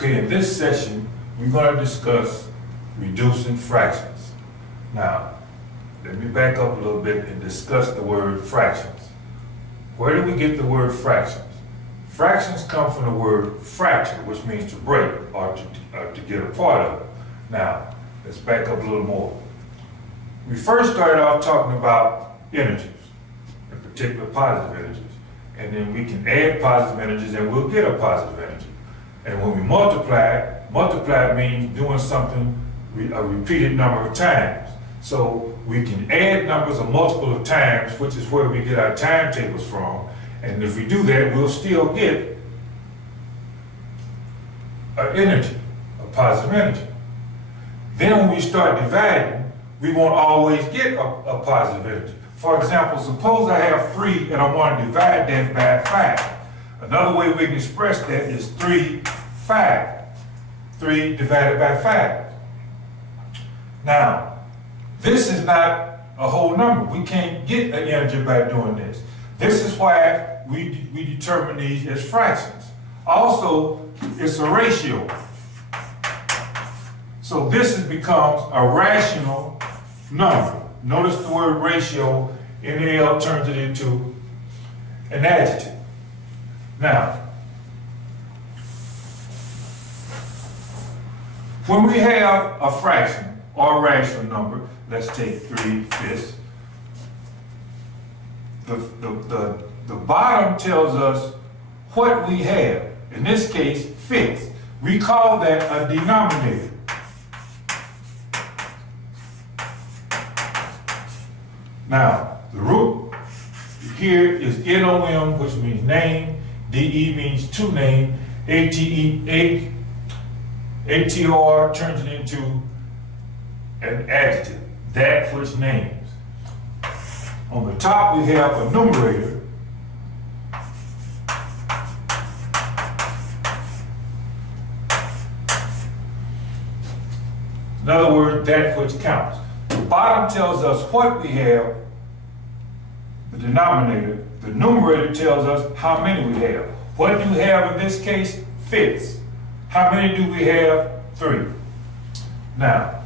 Okay, in this session, we're going to discuss reducing fractions. Now, let me back up a little bit and discuss the word fractions. Where do we get the word fractions? Fractions come from the word fracture, which means to break or to get a part of. Now, let's back up a little more. We first started off talking about energies, in particular positive energies. And then we can add positive energies and we'll get a positive energy. And when we multiply means doing something a repeated number of times. So we can add numbers a multiple of times, which is where we get our timetables from. And if we do that, we'll still get an energy, a positive energy. Then when we start dividing, we won't always get a positive energy. For example, suppose I have 3 and I want to divide that by 5. Another way we can express that is 3, 5. 3 divided by 5. Now, this is not a whole number. We can't get an energy by doing this. This is why we determine these as fractions. Also, it's a ratio. So this becomes a rational number. Notice the word ratio, NAL turns it into an adjective. Now, when we have a fraction or a rational number, let's take 3/5. The bottom tells us what we have. In this case, fifths. We call that a denominator. Now, the root here is NOM, which means name, DE means to name, ATR turns it into an adjective, that which names. On the top we have a numerator. In other words, that which counts. The bottom tells us what we have, the denominator. The numerator tells us how many we have. What do we have in this case? Fifths. How many do we have? 3. Now,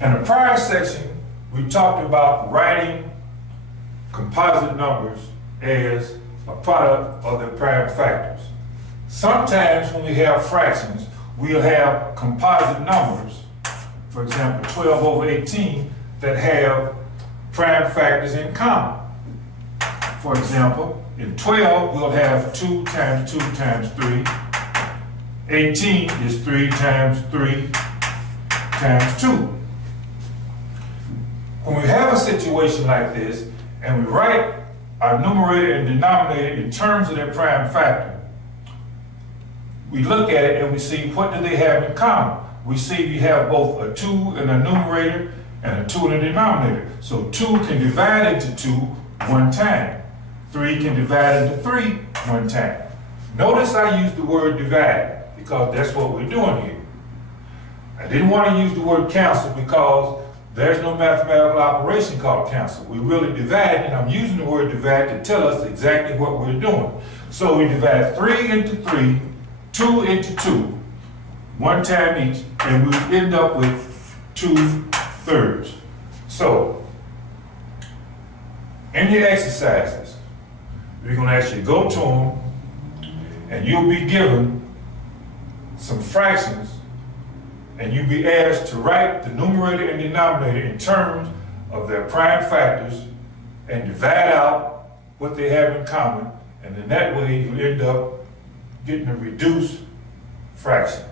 in the prior section, we talked about writing composite numbers as a product of their prime factors. Sometimes when we have fractions, we'll have composite numbers, for example, 12 over 18, that have prime factors in common. For example, in 12, we'll have 2 times 2 times 3. 18 is 3 times 3 times 2. When we have a situation like this, and we write our numerator and denominator in terms of their prime factor, we look at it and we see what do they have in common. We see we have both a 2 in a numerator and a 2 in a denominator. So 2 can divide into 2 one time. 3 can divide into 3 one time. Notice I use the word divide because that's what we're doing here. I didn't want to use the word cancel because there's no mathematical operation called cancel. We really divide, and I'm using the word divide to tell us exactly what we're doing. So we divide 3 into 3, 2 into 2, one time each, and we end up with 2/3. So, in your exercises, we're going to actually go to them, and you'll be given some fractions, and you'll be asked to write the numerator and denominator in terms of their prime factors and divide out what they have in common, and in that way you end up getting a reduced fraction.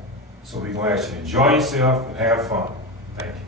So we're going to ask you to enjoy yourself and have fun. Thank you.